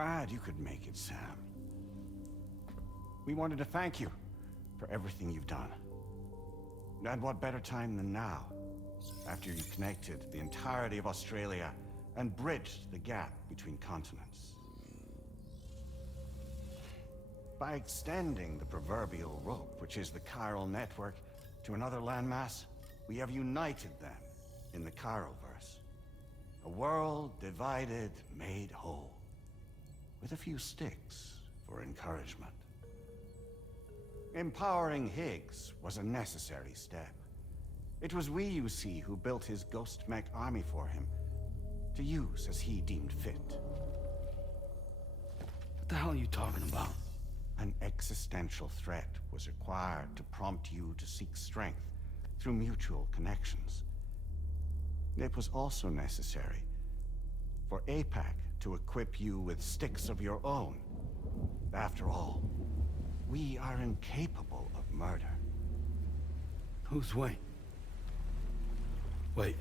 glad you could make it, Sam. We wanted to thank you for everything you've done. And what better time than now, after you connected the entirety of Australia and bridged the gap between continents. By extending the proverbial rope, which is the chiral network, to another landmass, we have united them in the Chiroverse. A world divided, made whole, with a few sticks for encouragement. Empowering Higgs was a necessary step. It was we, you see, who built his ghost mech army for him, to use as he deemed fit. What the hell are you talking about? An existential threat was required to prompt you to seek strength through mutual connections. It was also necessary for APAC to equip you with sticks of your own. After all, we are incapable of murder. Who's we? Wait.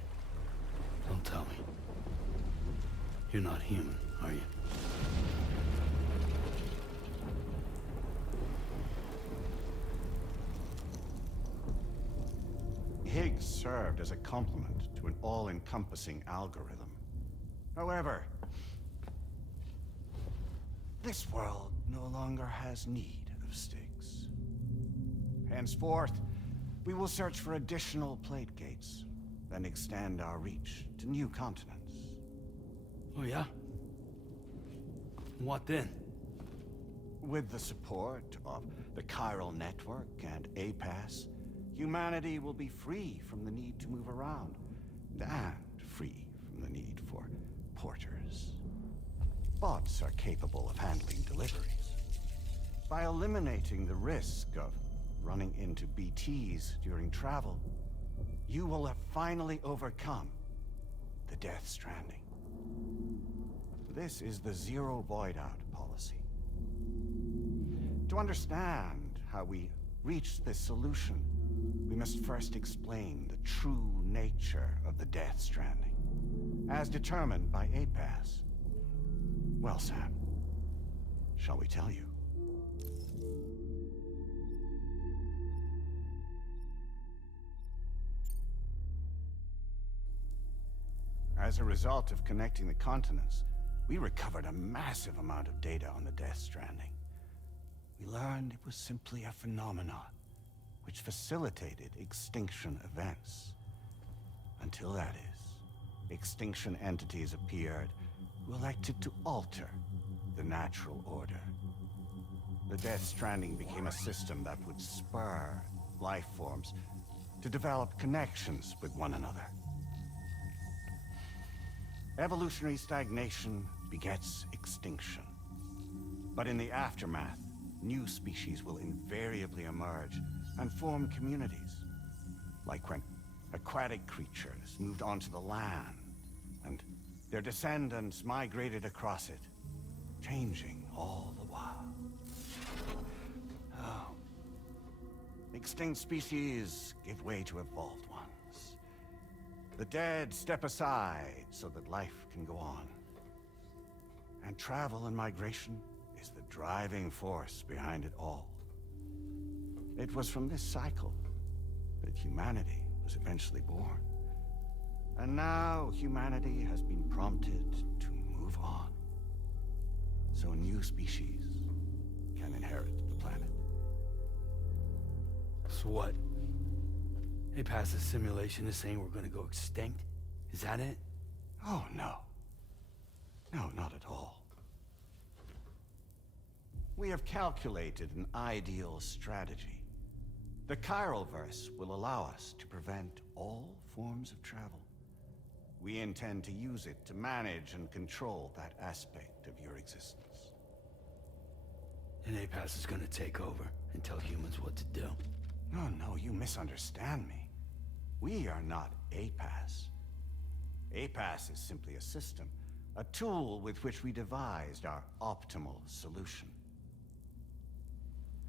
Don't tell me. You're not human, are you? Higgs served as a complement to an all-encompassing algorithm. However, this world no longer has need of sticks. Henceforth, we will search for additional plate gates, then extend our reach to new continents. Oh yeah? What then? With the support of the chiral network and APAS, humanity will be free from the need to move around, and free from the need for porters. Bots are capable of handling deliveries. By eliminating the risk of running into BTs during travel, you will have finally overcome the Death Stranding. This is the Zero Void Out policy. To understand how we reached this solution, we must first explain the true nature of the Death Stranding, as determined by APAS. Well, Sam, shall we tell you? As a result of connecting the continents, we recovered a massive amount of data on the Death Stranding. We learned it was simply a phenomenon which facilitated extinction events. Until that is, extinction entities appeared who elected to alter the natural order. The Death Stranding became a system that would spur life forms to develop connections with one another. Evolutionary stagnation begets extinction. But in the aftermath, new species will invariably emerge and form communities. Like when aquatic creatures moved onto the land, and their descendants migrated across it, changing all the while. Oh. Extinct species give way to evolved ones. The dead step aside so that life can go on. And travel and migration is the driving force behind it all. It was from this cycle that humanity was eventually born. And now humanity has been prompted to move on, so new species can inherit the planet. So what? They passed a simulation is saying we're gonna go extinct? Is that it? Oh, no. No, not at all. We have calculated an ideal strategy. The Chiroverse will allow us to prevent all forms of travel. We intend to use it to manage and control that aspect of your existence. And APAS is gonna take over and tell humans what to do. No, you misunderstand me. We are not APAS. APAS is simply a system, a tool with which we devised our optimal solution.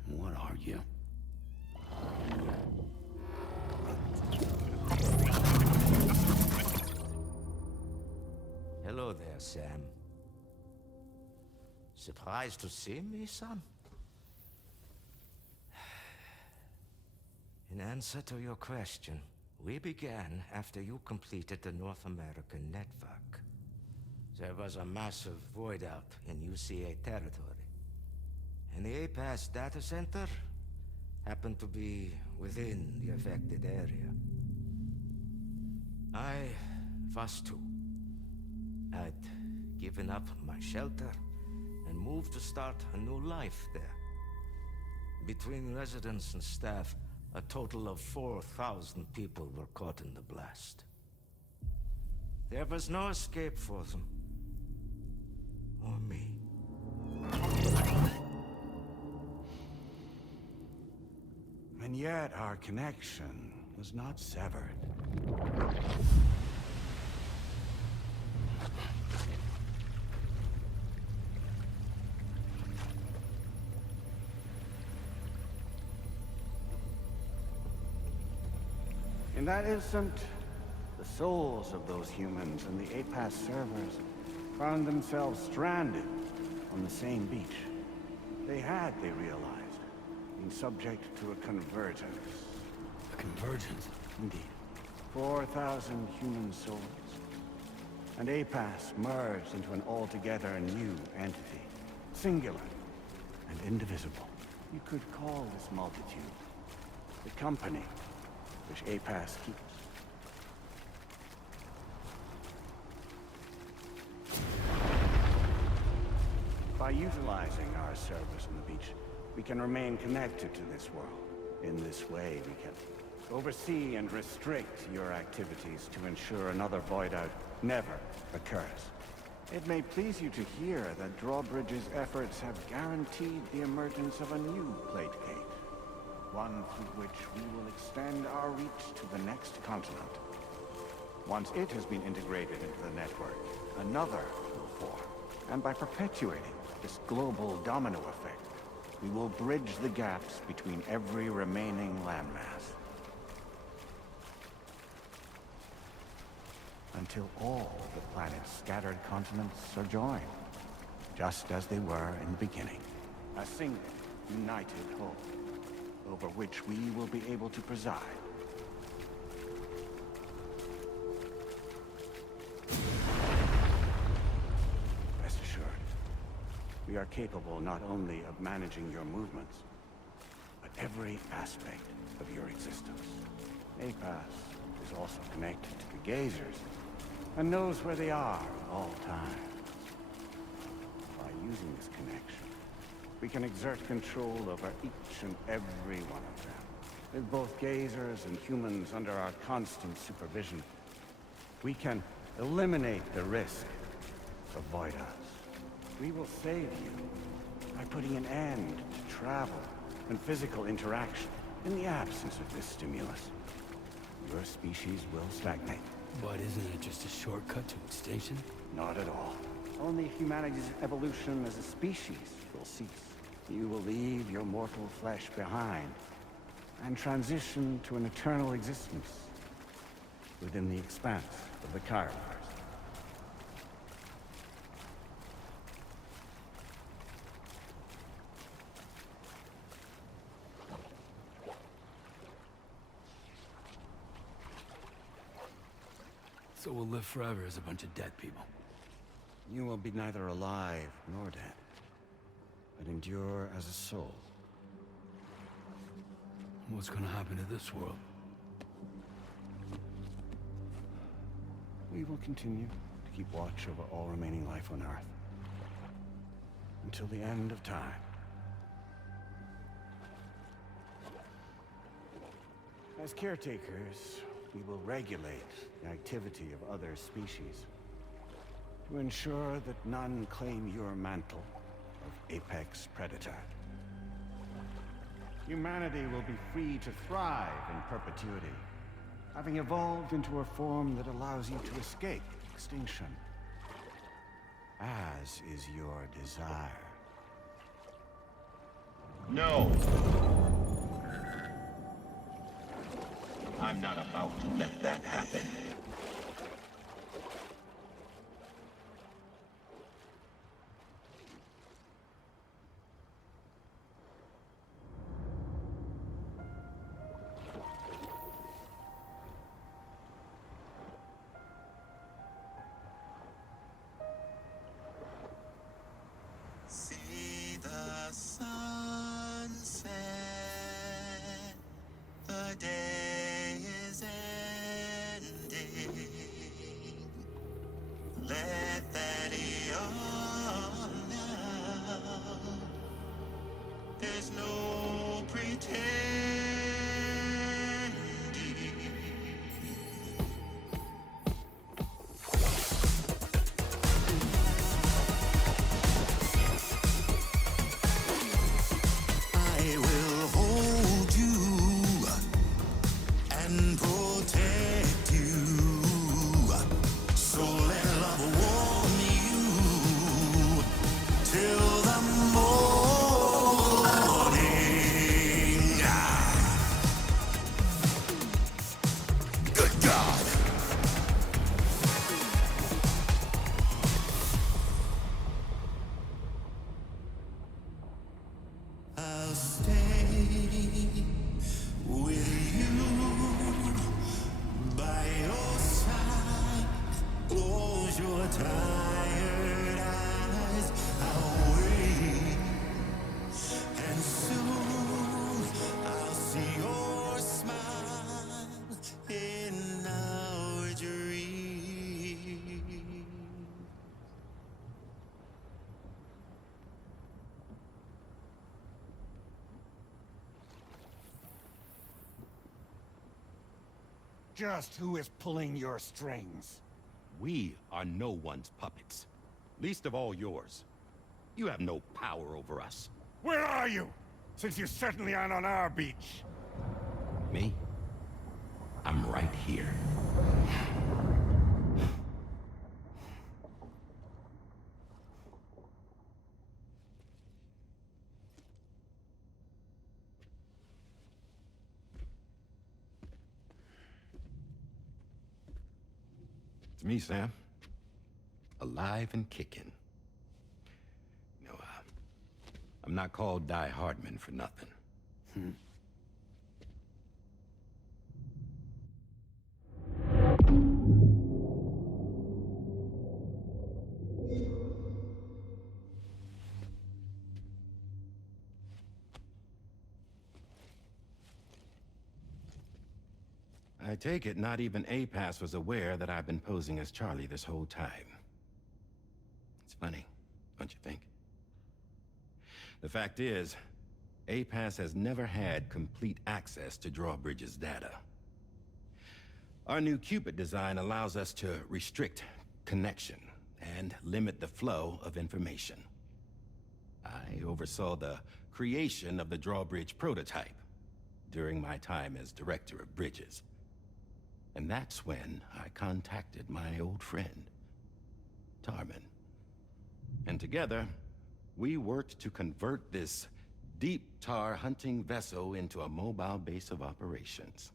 What are you? Hello there, Sam. Surprised to see me, son? In answer to your question, we began after you completed the North American network. There was a massive void out in UCA territory, and the APAS data center happened to be within the affected area. I was too. I'd given up my shelter and moved to start a new life there. Between residents and staff, a total of 4,000 people were caught in the blast. There was no escape for them. Or me. And yet our connection was not severed. In that instant, the souls of those humans and the APAS servers found themselves stranded on the same beach. They realized, been subject to a convergence. A convergence? Indeed. 4,000 human souls. And APAS merged into an altogether new entity. Singular and indivisible. You could call this multitude the company which APAS keeps. By utilizing our service on the beach, we can remain connected to this world. In this way, we can oversee and restrict your activities to ensure another void out never occurs. It may please you to hear that Drawbridge's efforts have guaranteed the emergence of a new plate gate. One through which we will extend our reach to the next continent. Once it has been integrated into the network, another will form. And by perpetuating this global domino effect, we will bridge the gaps between every remaining landmass. Until all of the planet's scattered continents are joined, just as they were in the beginning. A single, united whole, over which we will be able to preside. Rest assured, we are capable not only of managing your movements, but every aspect of your existence. APAS is also connected to the Gazers, and knows where they are at all times. By using this connection, we can exert control over each and every one of them. With both Gazers and humans under our constant supervision, we can eliminate the risk of void outs. We will save you by putting an end to travel and physical interaction. In the absence of this stimulus, your species will stagnate. But isn't it just a shortcut to extinction? Not at all. Only humanity's evolution as a species will cease. You will leave your mortal flesh behind and transition to an eternal existence within the expanse of the Chiron. So we'll live forever as a bunch of dead people. You will be neither alive nor dead, but endure as a soul. What's gonna happen to this world? We will continue to keep watch over all remaining life on Earth. Until the end of time. As caretakers, we will regulate the activity of other species to ensure that none claim your mantle of apex predator. Humanity will be free to thrive in perpetuity, having evolved into a form that allows you to escape extinction, as is your desire. No! I'm not about to let that happen. let that all out. There's no pretending. I will hold you and protect you. So let love warm you till the morning. Good God. I'll stay with you by your side. Close your tired eyes. I'll wait, and soon I'll see your smile in our dream. Just who is pulling your strings? We are no one's puppets. Least of all yours. You have no power over us. Where are you? Since you certainly aren't on our beach. Me? I'm right here. It's me, Sam. Alive and kicking. I'm not called Die Hardman for nothing. I take it not even APAS was aware that I've been posing as Charlie this whole time. It's funny, don't you think? The fact is, APAS has never had complete access to Drawbridge's data. Our new Cupid design allows us to restrict connection and limit the flow of information. I oversaw the creation of the Drawbridge prototype during my time as Director of Bridges. And that's when I contacted my old friend, Tarman. And together, we worked to convert this deep tar hunting vessel into a mobile base of operations.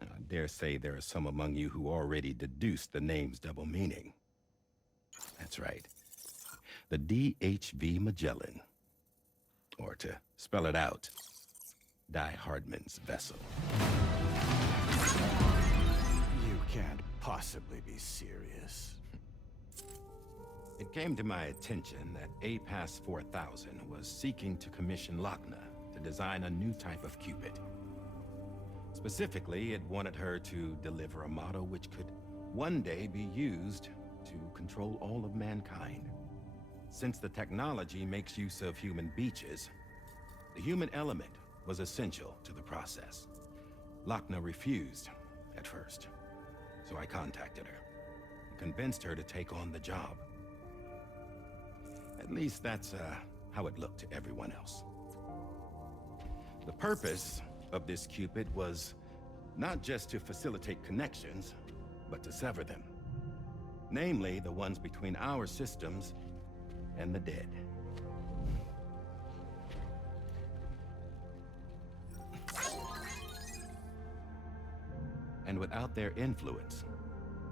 Now, I dare say there are some among you who already deduced the name's double meaning. That's right. The DHV Magellan. Or to spell it out, Die Hardman's vessel. You can't possibly be serious. It came to my attention that APAS 4000 was seeking to commission Lochna to design a new type of Cupid. Specifically, it wanted her to deliver a model which could one day be used to control all of mankind. Since the technology makes use of human beaches, the human element was essential to the process. Lochna refused at first, so I contacted her and convinced her to take on the job. At least that's how it looked to everyone else. The purpose of this Cupid was not just to facilitate connections, but to sever them. Namely, the ones between our systems and the dead. And without their influence,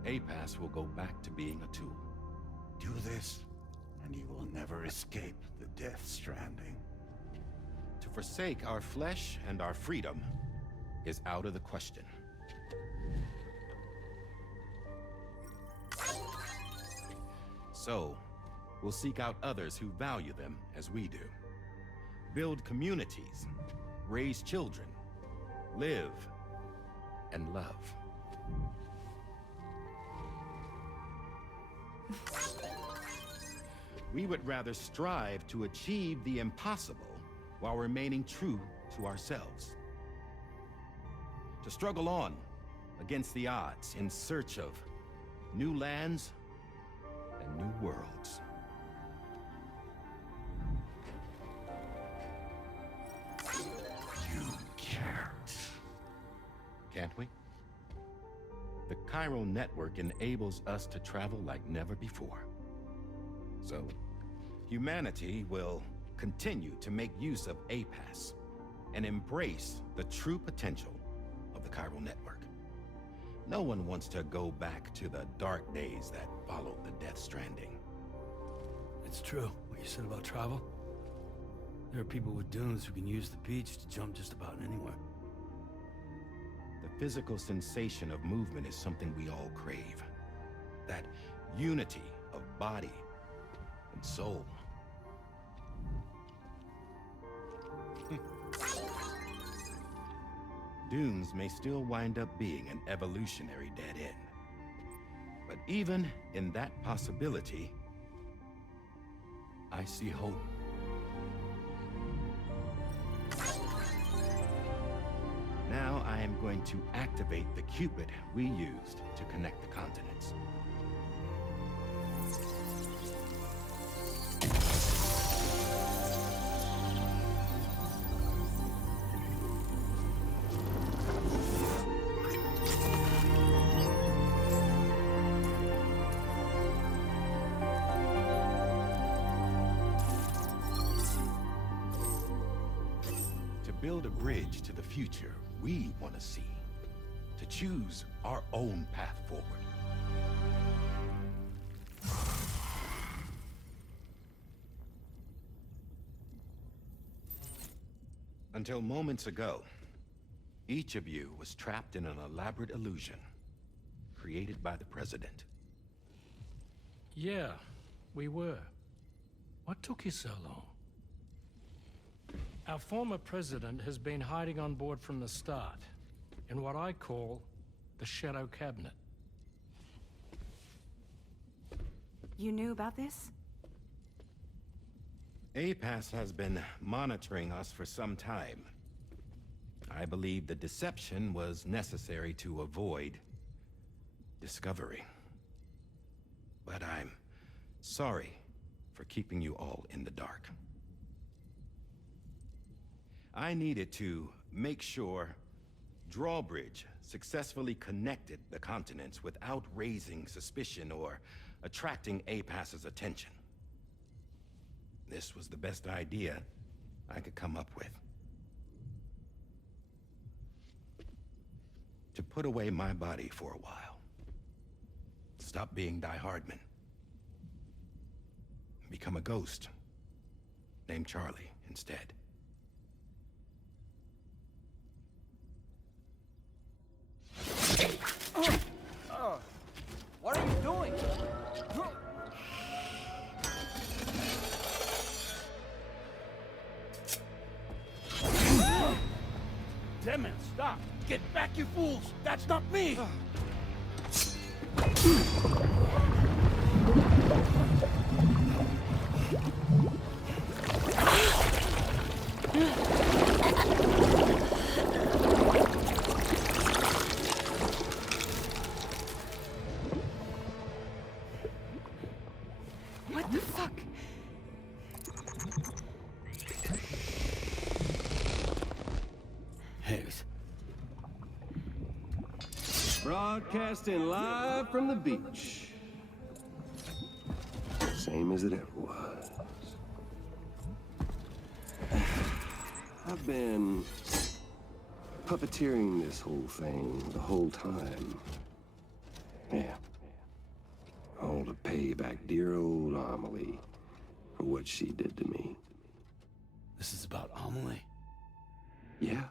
APAS will go back to being a tool. Do this, and you will never escape the Death Stranding. To forsake our flesh and our freedom is out of the question. So, we'll seek out others who value them as we do. Build communities, raise children, live, and love. We would rather strive to achieve the impossible while remaining true to ourselves. To struggle on against the odds in search of new lands and new worlds. You can't. Can't we? The chiral network enables us to travel like never before. So, humanity will continue to make use of APAS and embrace the true potential of the chiral network. No one wants to go back to the dark days that followed the Death Stranding. It's true, what you said about travel. There are people with dunes who can use the beach to jump just about anywhere. The physical sensation of movement is something we all crave. That unity of body and soul. Dunes may still wind up being an evolutionary dead end. But even in that possibility, I see hope. Now I am going to activate the Cupid we used to connect the continents. To build a bridge to the future we want to see. To choose our own path forward. Until moments ago, each of you was trapped in an elaborate illusion created by the President. Yeah, we were. What took you so long? Our former president has been hiding on board from the start, in what I call the Shadow Cabinet. You knew about this? APAS has been monitoring us for some time. I believe the deception was necessary to avoid discovery. But I'm sorry for keeping you all in the dark. I needed to make sure Drawbridge successfully connected the continents without raising suspicion or attracting APAS's attention. This was the best idea I could come up with. To put away my body for a while. Stop being Die Hardman. Become a ghost. Named Charlie instead. What are you doing? Damn it, stop! Get back, you fools! That's not me! What the fuck? Higgs. Broadcasting live from the beach. Same as it ever was. I've been puppeteering this whole thing the whole time. Yeah. All to pay back dear old Amelie for what she did to me. This is about Amelie. Yeah.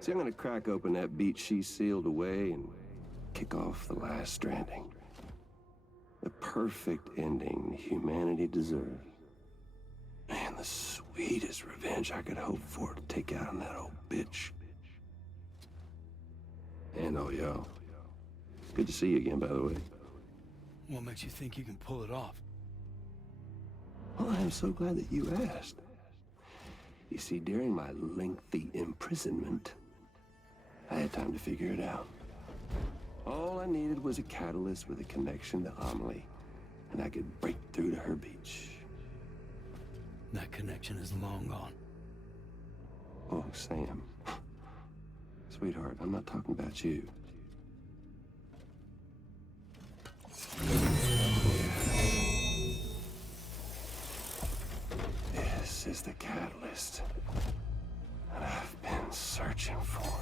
See, I'm gonna crack open that beach she sealed away and kick off the last stranding. The perfect ending humanity deserves. Man, the sweetest revenge I could hope for to take out on that old bitch. And oh, yo. Good to see you again, by the way. What makes you think you can pull it off? Well, I'm so glad that you asked. You see, during my lengthy imprisonment, I had time to figure it out. All I needed was a catalyst with a connection to Amelie, and I could break through to her beach. That connection is long gone. Oh, Sam. Sweetheart, I'm not talking about you. This is the catalyst that I've been searching for.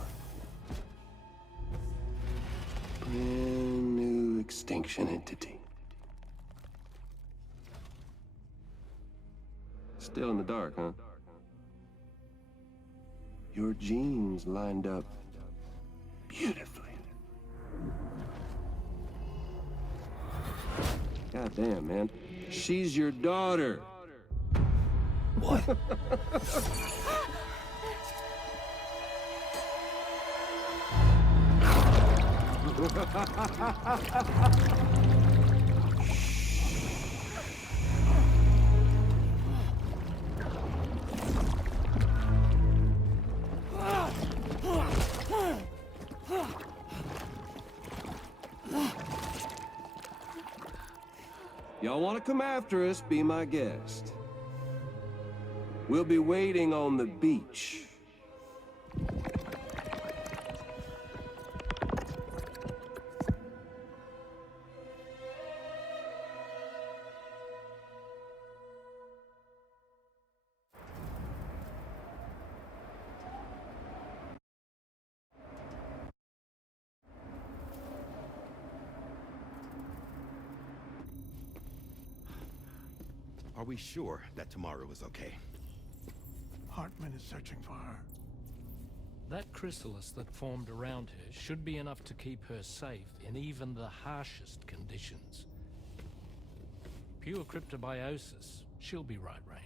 Brand new extinction entity. Still in the dark, huh? Your genes lined up beautifully. Goddamn, man. She's your daughter. What? Y'all want to come after us, be my guest. We'll be waiting on the beach. Are we sure that tomorrow is okay? Hartman is searching for her. That chrysalis that formed around her should be enough to keep her safe in even the harshest conditions. Pure cryptobiosis. She'll be right, Rainey.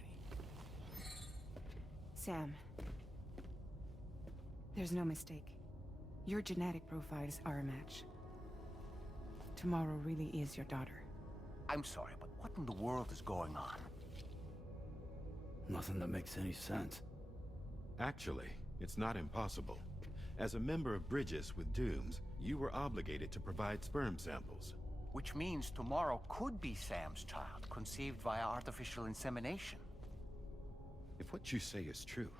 Sam. There's no mistake. Your genetic profiles are a match. Tomorrow really is your daughter. I'm sorry, but what in the world is going on? Nothing that makes any sense. Actually, it's not impossible. As a member of Bridges with Dooms, you were obligated to provide sperm samples. Which means tomorrow could be Sam's child, conceived via artificial insemination. If what you say is true,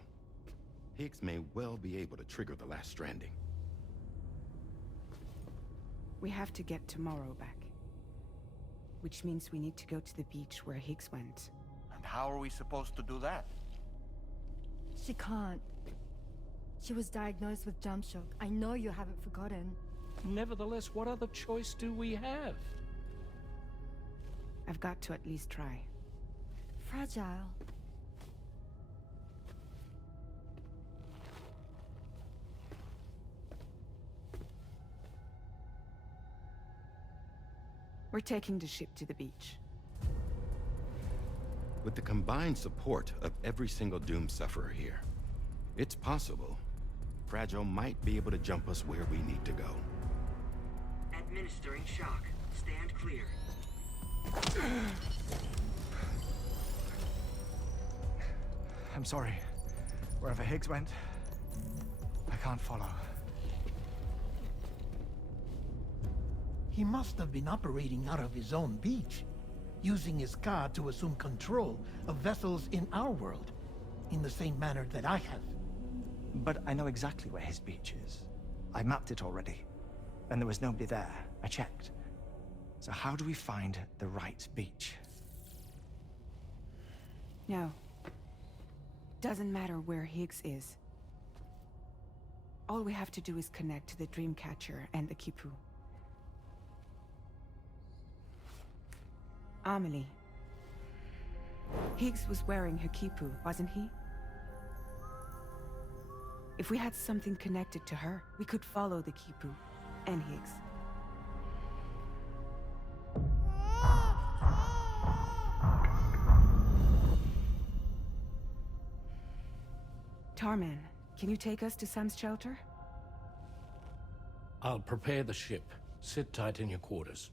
Higgs may well be able to trigger the last stranding. We have to get tomorrow back. Which means we need to go to the beach where Higgs went. And how are we supposed to do that? She can't. She was diagnosed with jump shock. I know you haven't forgotten. Nevertheless, what other choice do we have? I've got to at least try. Fragile. We're taking the ship to the beach. With the combined support of every single Doom sufferer here, it's possible Fragile might be able to jump us where we need to go. Administering shock. Stand clear. I'm sorry. Wherever Higgs went, I can't follow. He must have been operating out of his own beach, using his car to assume control of vessels in our world, in the same manner that I have. But I know exactly where his beach is. I mapped it already. And there was nobody there. I checked. So how do we find the right beach? No. Doesn't matter where Higgs is. All we have to do is connect to the Dreamcatcher and the Kipu. Amelie. Higgs was wearing her Kipu, wasn't he? If we had something connected to her, we could follow the Kipu and Higgs. Tarman, can you take us to Sam's shelter? I'll prepare the ship. Sit tight in your quarters.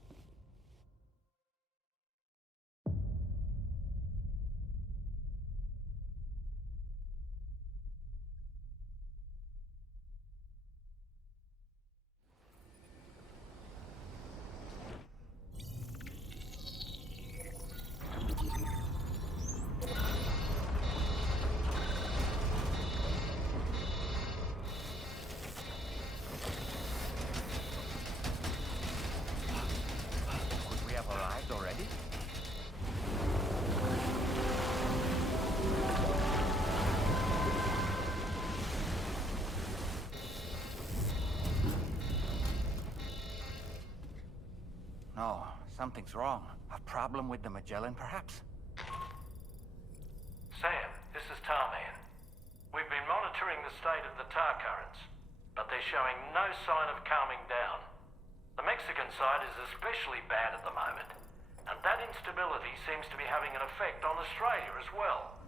Something's wrong. A problem with the Magellan, perhaps? Sam, this is Tarman. We've been monitoring the state of the tar currents, but they're showing no sign of calming down. The Mexican side is especially bad at the moment, and that instability seems to be having an effect on Australia as well.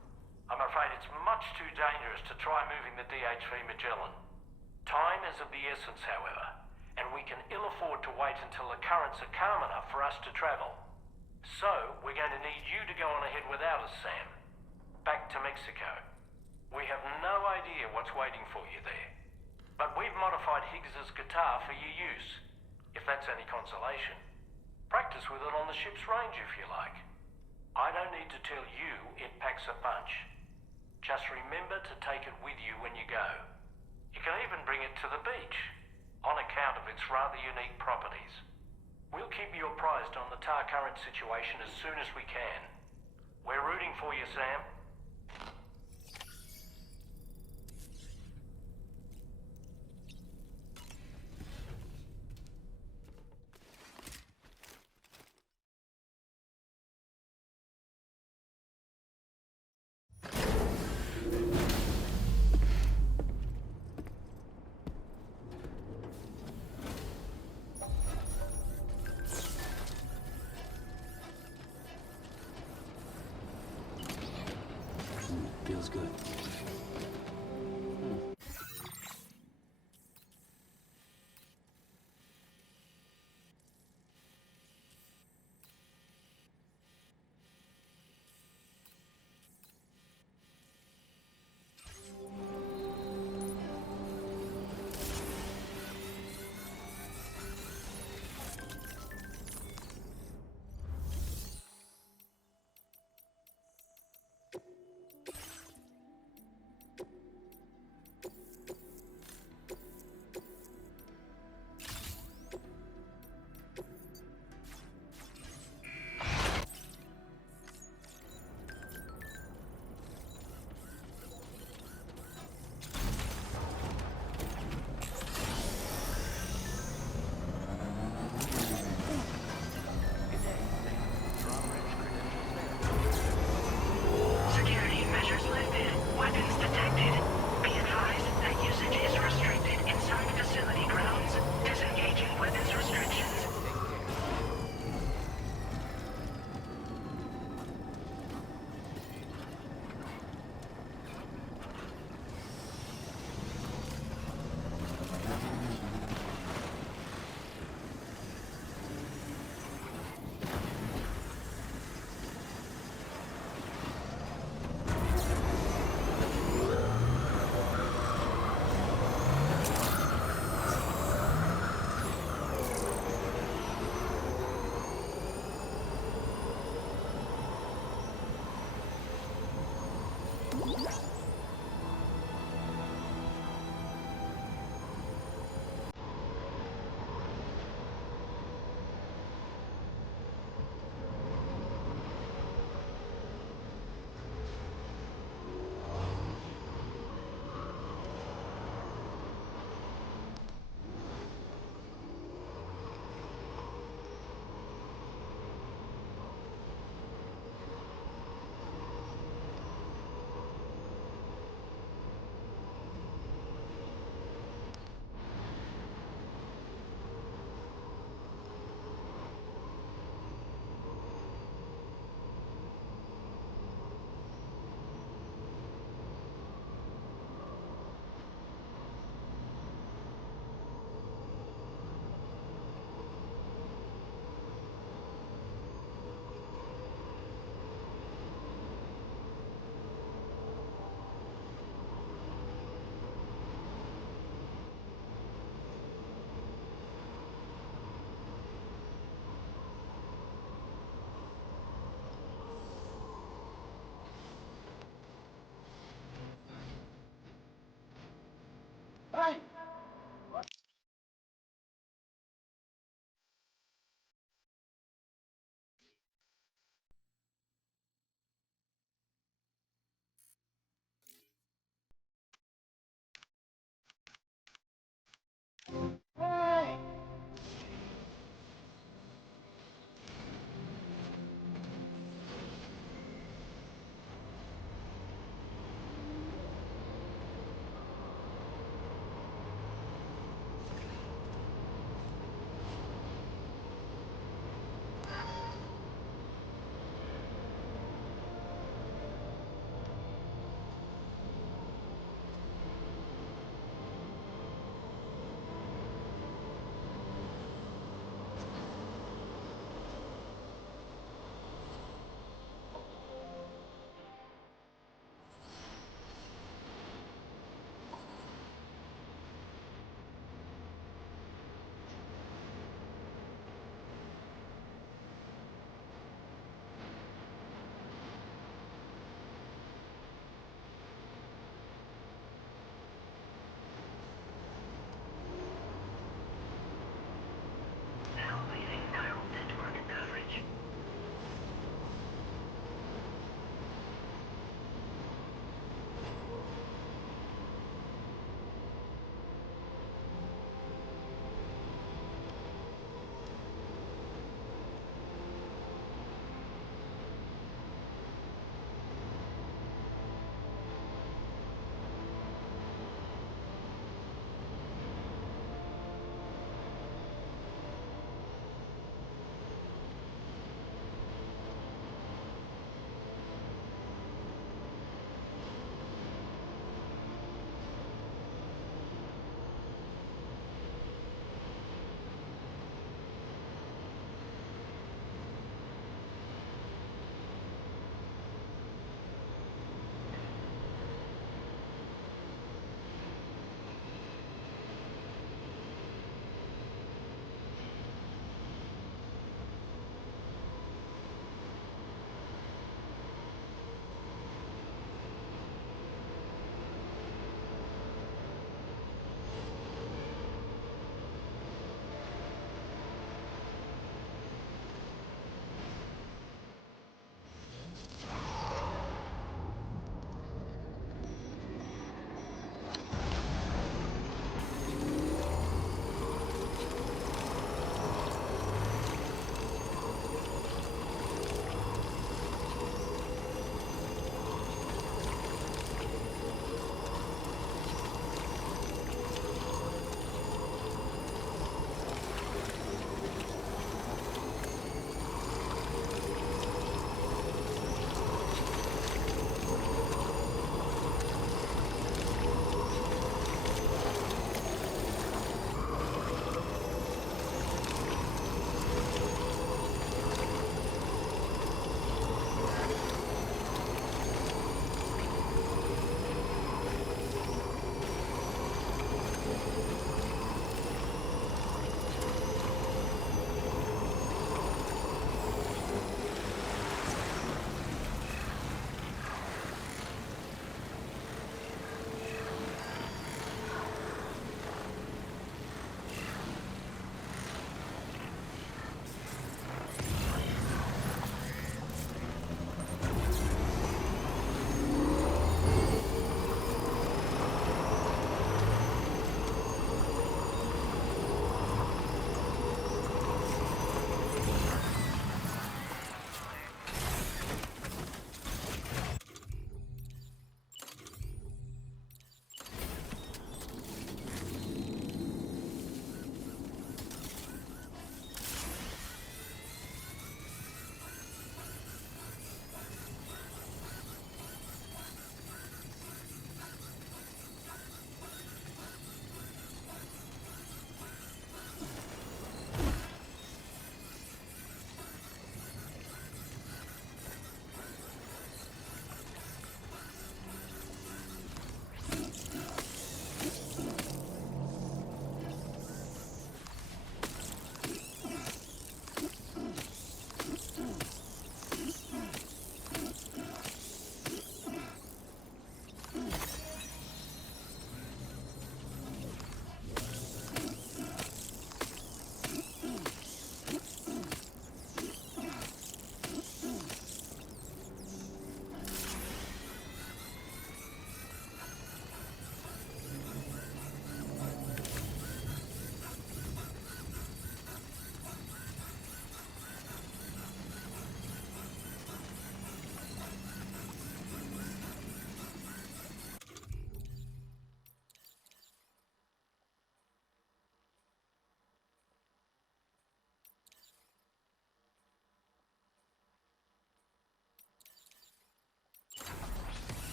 I'm afraid it's much too dangerous to try moving the DH3 Magellan. Time is of the essence, however, and we can ill afford to wait until the currents are calm enough for us to travel. So, we're going to need you to go on ahead without us, Sam. Back to Mexico. We have no idea what's waiting for you there. But we've modified Higgs's guitar for your use, if that's any consolation. Practice with it on the ship's range if you like. I don't need to tell you it packs a punch. Just remember to take it with you when you go. You can even bring it to the beach, on account of its rather unique properties. We'll keep you apprised on the tar current situation as soon as we can. We're rooting for you, Sam.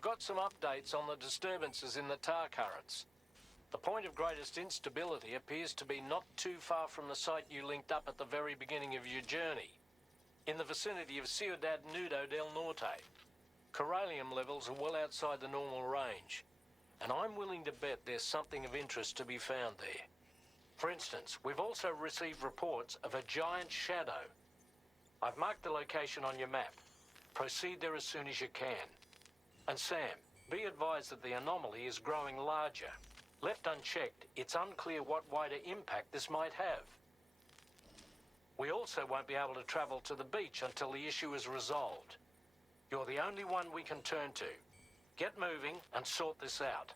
We've got some updates on the disturbances in the tar currents. The point of greatest instability appears to be not too far from the site you linked up at the very beginning of your journey, in the vicinity of Ciudad Nudo del Norte. Corallium levels are well outside the normal range, and I'm willing to bet there's something of interest to be found there. For instance, we've also received reports of a giant shadow. I've marked the location on your map. Proceed there as soon as you can. And Sam, be advised that the anomaly is growing larger. Left unchecked, it's unclear what wider impact this might have. We also won't be able to travel to the beach until the issue is resolved. You're the only one we can turn to. Get moving and sort this out.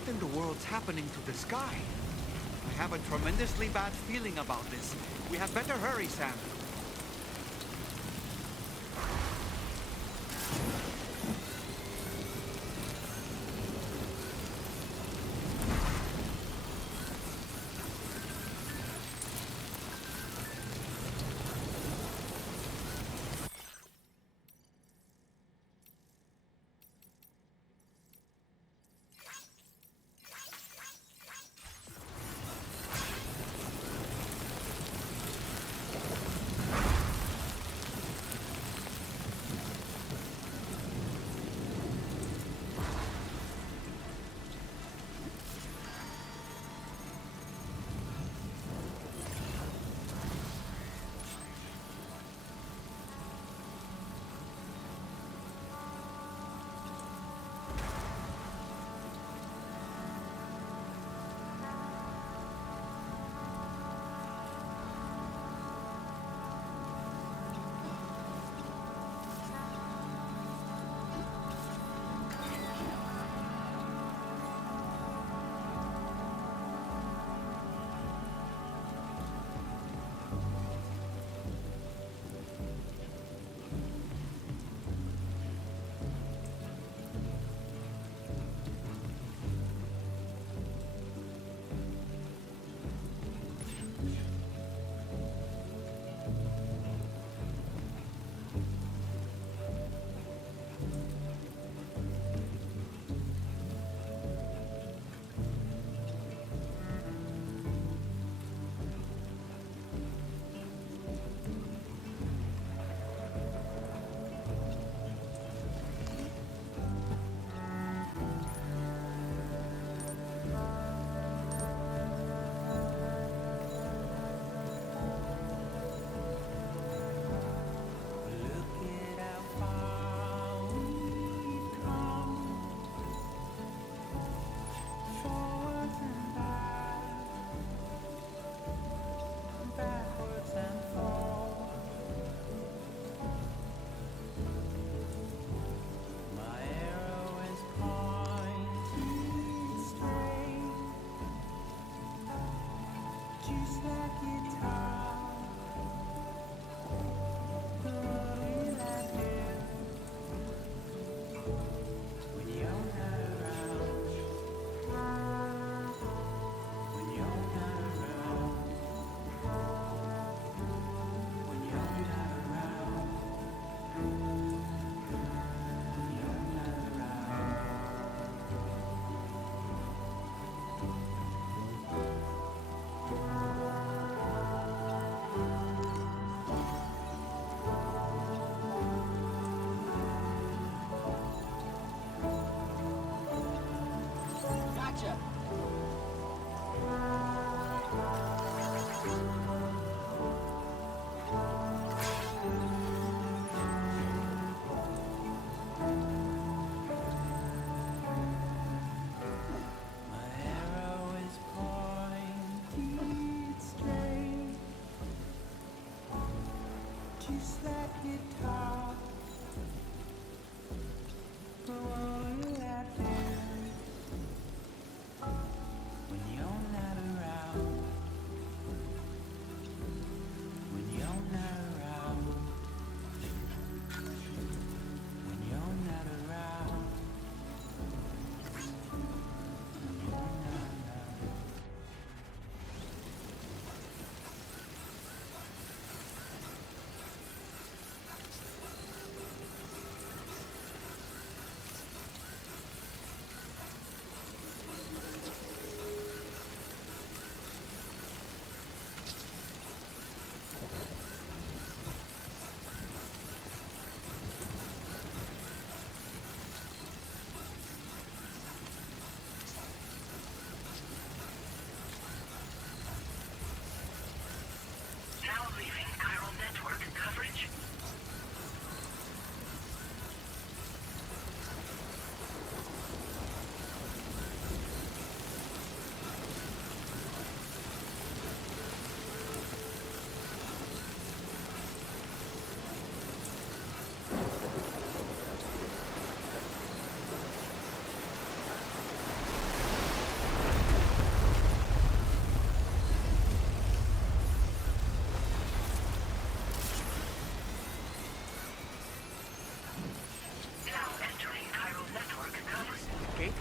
What in the world's happening to the sky? I have a tremendously bad feeling about this. We had better hurry, Sam.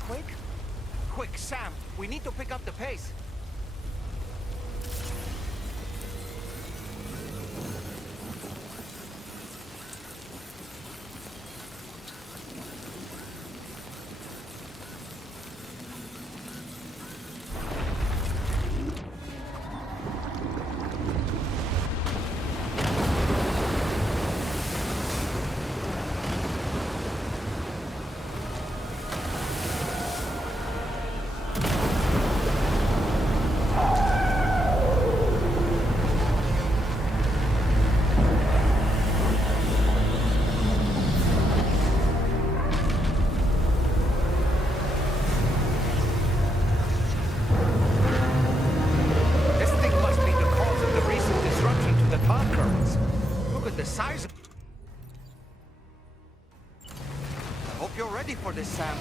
earthquake? Quick, Sam, we need to pick up the pace. For this, Sam.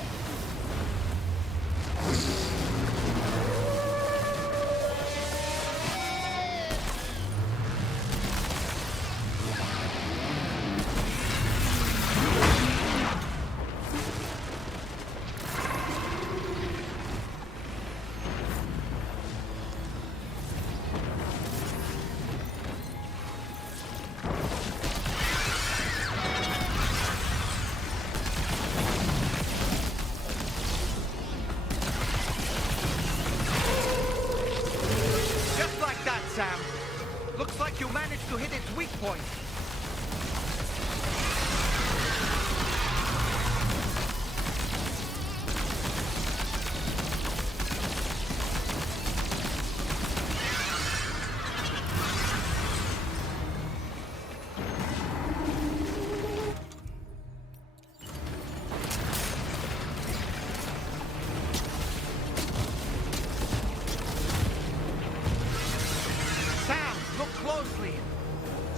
Sam. Looks like you managed to hit its weak point.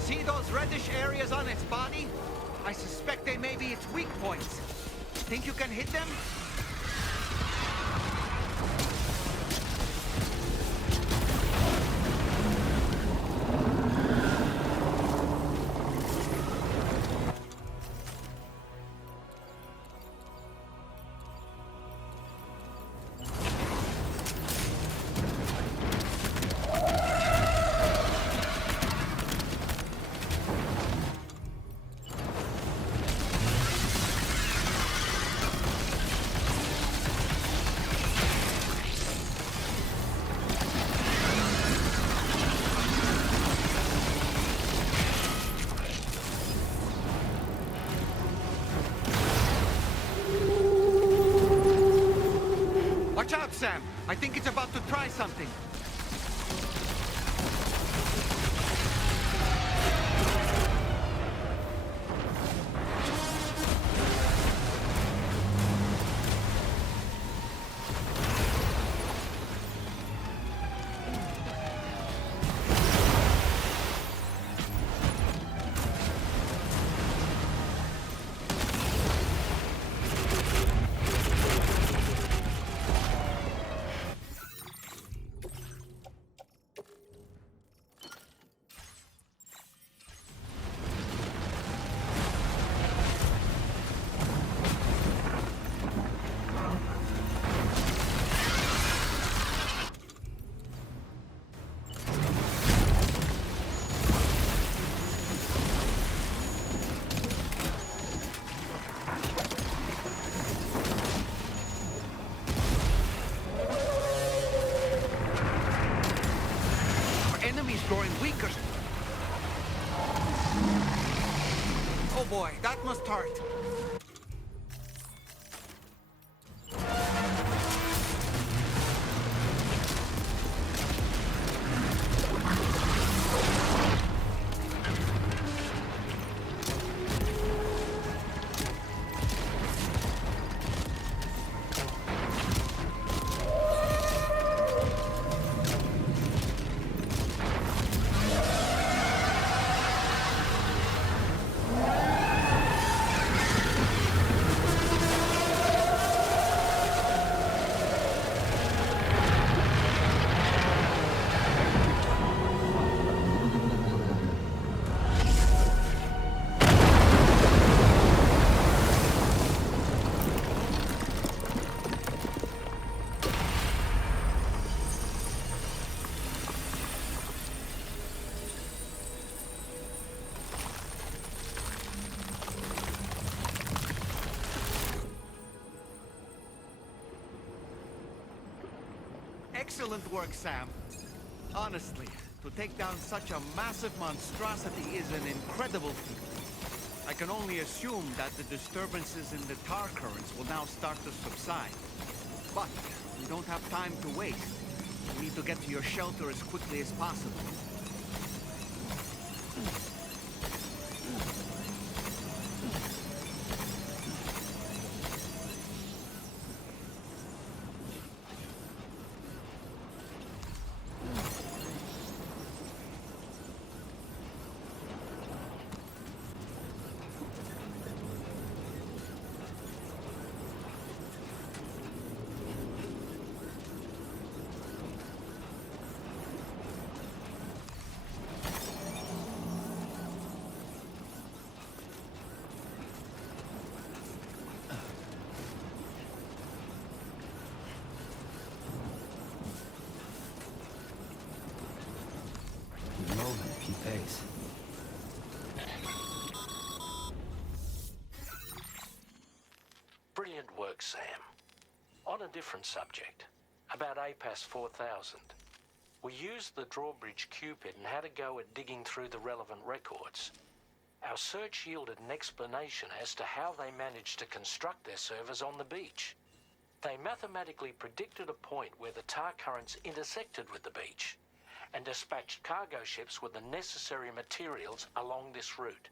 See those reddish areas on its body? I suspect they may be its weak points. Think you can hit them? Watch out, Sam! I think it's about to try something. Growing weaker. Oh boy, that must hurt. Excellent work, Sam. Honestly, to take down such a massive monstrosity is an incredible feat. I can only assume that the disturbances in the tar currents will now start to subside. But we don't have time to waste. We need to get to your shelter as quickly as possible. Keep pace. Brilliant work, Sam. On a different subject, about APAS 4000. We used the drawbridge Cupid and had a go at digging through the relevant records. Our search yielded an explanation as to how they managed to construct their servers on the beach. They mathematically predicted a point where the tar currents intersected with the beach, and dispatched cargo ships with the necessary materials along this route.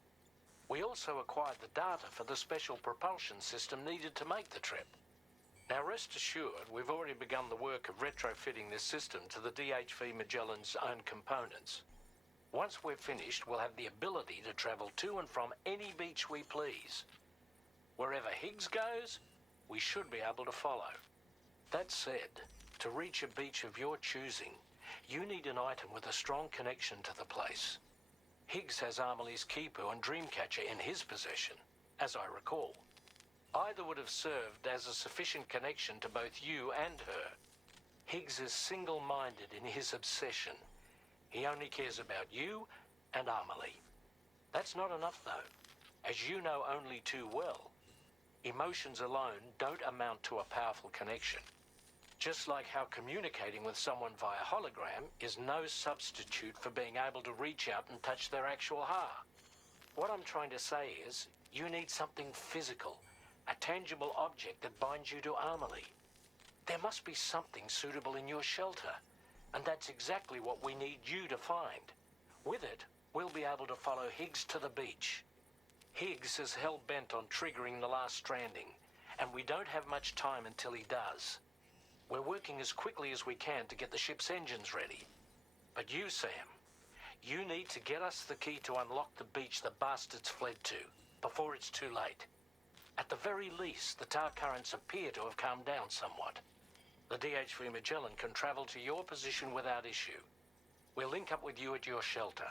We also acquired the data for the special propulsion system needed to make the trip. Now rest assured, we've already begun the work of retrofitting this system to the DHV Magellan's own components. Once we're finished, we'll have the ability to travel to and from any beach we please. Wherever Higgs goes, we should be able to follow. That said, to reach a beach of your choosing, you need an item with a strong connection to the place. Higgs has Amelie's Kipu and Dreamcatcher in his possession, as I recall. Either would have served as a sufficient connection to both you and her. Higgs is single-minded in his obsession. He only cares about you and Amelie. That's not enough, though. As you know only too well, emotions alone don't amount to a powerful connection. Just like how communicating with someone via hologram is no substitute for being able to reach out and touch their actual heart. What I'm trying to say is, you need something physical, a tangible object that binds you to Amelie. There must be something suitable in your shelter, and that's exactly what we need you to find. With it, we'll be able to follow Higgs to the beach. Higgs is hell-bent on triggering the last stranding, and we don't have much time until he does. We're working as quickly as we can to get the ship's engines ready. But you, Sam, you need to get us the key to unlock the beach the bastards fled to, before it's too late. At the very least, the tar currents appear to have calmed down somewhat. The DHV Magellan can travel to your position without issue. We'll link up with you at your shelter.